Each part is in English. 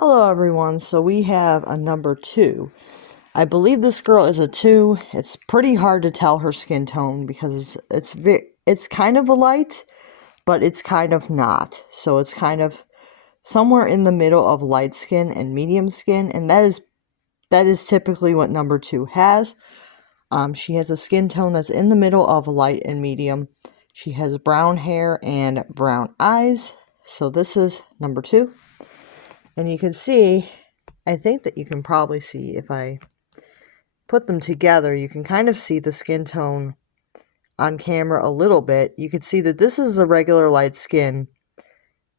Hello everyone, so we have a number 2. I believe this girl is a 2. It's pretty hard to tell her skin tone because it's kind of a light, but it's kind of not. So it's kind of somewhere in the middle of light skin and medium skin, and that is typically what number 2 has. She has a skin tone that's in the middle of light and medium. She has brown hair and brown eyes. So this is number 2. And you can see, I think that you can probably see if I put them together, you can kind of see the skin tone on camera a little bit. You can see that this is a regular light skin,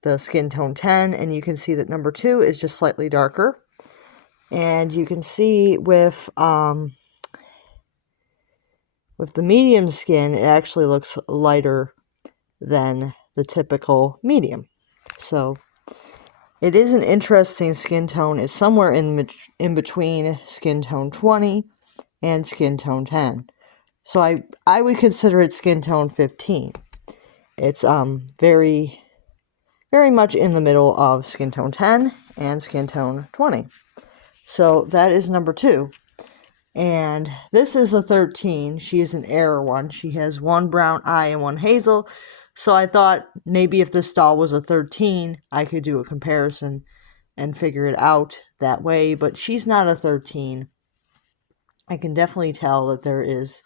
the skin tone 10, and you can see that number 2 is just slightly darker. And you can see with the medium skin, it actually looks lighter than the typical medium. So it is an interesting skin tone. It's somewhere in between skin tone 20 and skin tone 10. So I would consider it skin tone 15. It's very much in the middle of skin tone 10 and skin tone 20. So that is number 2. And this is a 13. She is an error one. She has one brown eye and one hazel. So I thought maybe if this doll was a 13, I could do a comparison and figure it out that way. But she's not a 13. I can definitely tell that there is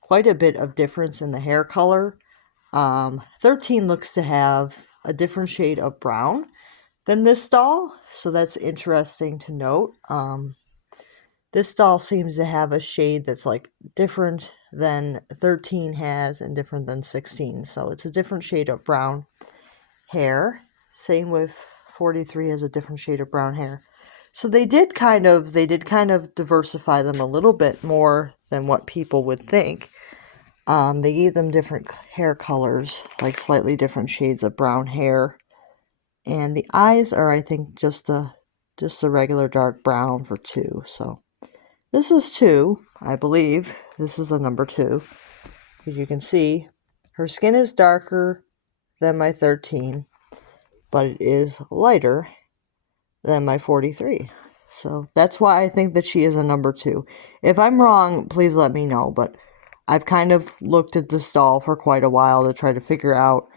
quite a bit of difference in the hair color. 13 looks to have a different shade of brown than this doll. So that's interesting to note. This doll seems to have a shade that's like different than 13 has and different than 16. So it's a different shade of brown hair. Same with 43 has a different shade of brown hair. So they did kind of diversify them a little bit more than what people would think. They gave them different hair colors, like slightly different shades of brown hair. And the eyes are, I think, just a regular dark brown for 2. So this is 2, I believe. This is a number 2. As you can see, her skin is darker than my 13, but it is lighter than my 43. So that's why I think that she is a number 2. If I'm wrong, please let me know, but I've kind of looked at this doll for quite a while to try to figure out.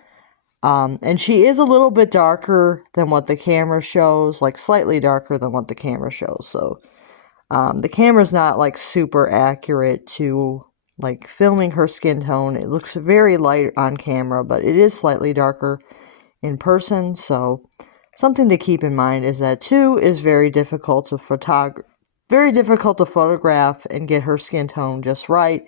And she is a little bit darker than what the camera shows, like slightly darker than what the camera shows. So the camera's not like super accurate to like filming her skin tone. It looks very light on camera, but it is slightly darker in person. So something to keep in mind is that 2 is very difficult to photograph and get her skin tone just right.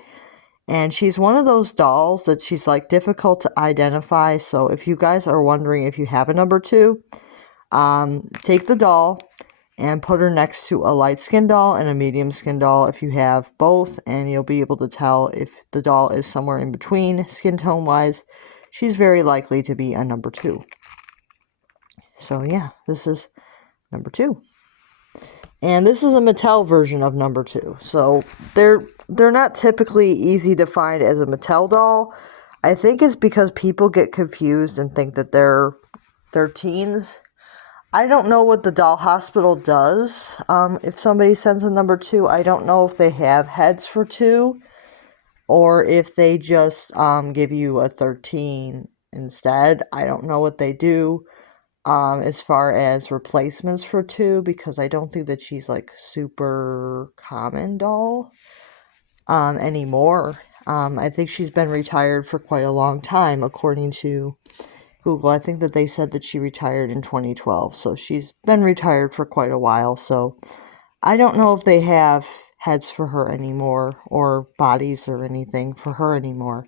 And she's one of those dolls that she's like difficult to identify. So if you guys are wondering if you have a number 2, take the doll and put her next to a light skin doll and a medium skin doll if you have both, and you'll be able to tell if the doll is somewhere in between skin tone wise. She's very likely to be a number 2. So yeah, this is number 2. And this is a Mattel version of number 2. So they're not typically easy to find as a Mattel doll. I think it's because people get confused and think that they're teens. I don't know what the doll hospital does. If somebody sends a number 2, I don't know if they have heads for 2 or if they just give you a 13 instead. I don't know what they do as far as replacements for 2, because I don't think that she's like super common doll anymore. I think she's been retired for quite a long time, according to Google. I think that they said that she retired in 2012, so she's been retired for quite a while. So I don't know if they have heads for her anymore or bodies or anything for her anymore.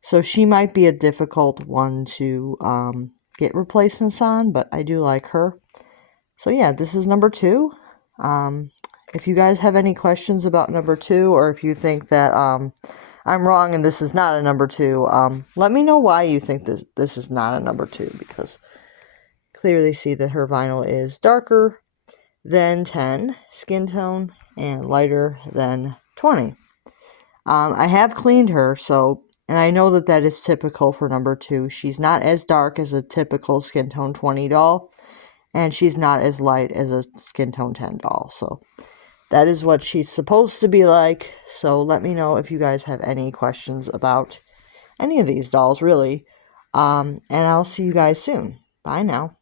So she might be a difficult one to get replacements on, but I do like her. So yeah, this is number 2. If you guys have any questions about number 2, or if you think that I'm wrong and this is not a number 2, let me know why you think this is not a number 2, because clearly see that her vinyl is darker than 10 skin tone and lighter than 20. I have cleaned her, and I know that is typical for number 2. She's not as dark as a typical skin tone 20 doll, and she's not as light as a Skin Tone 10 doll. So that is what she's supposed to be like. So let me know if you guys have any questions about any of these dolls, really. And I'll see you guys soon. Bye now.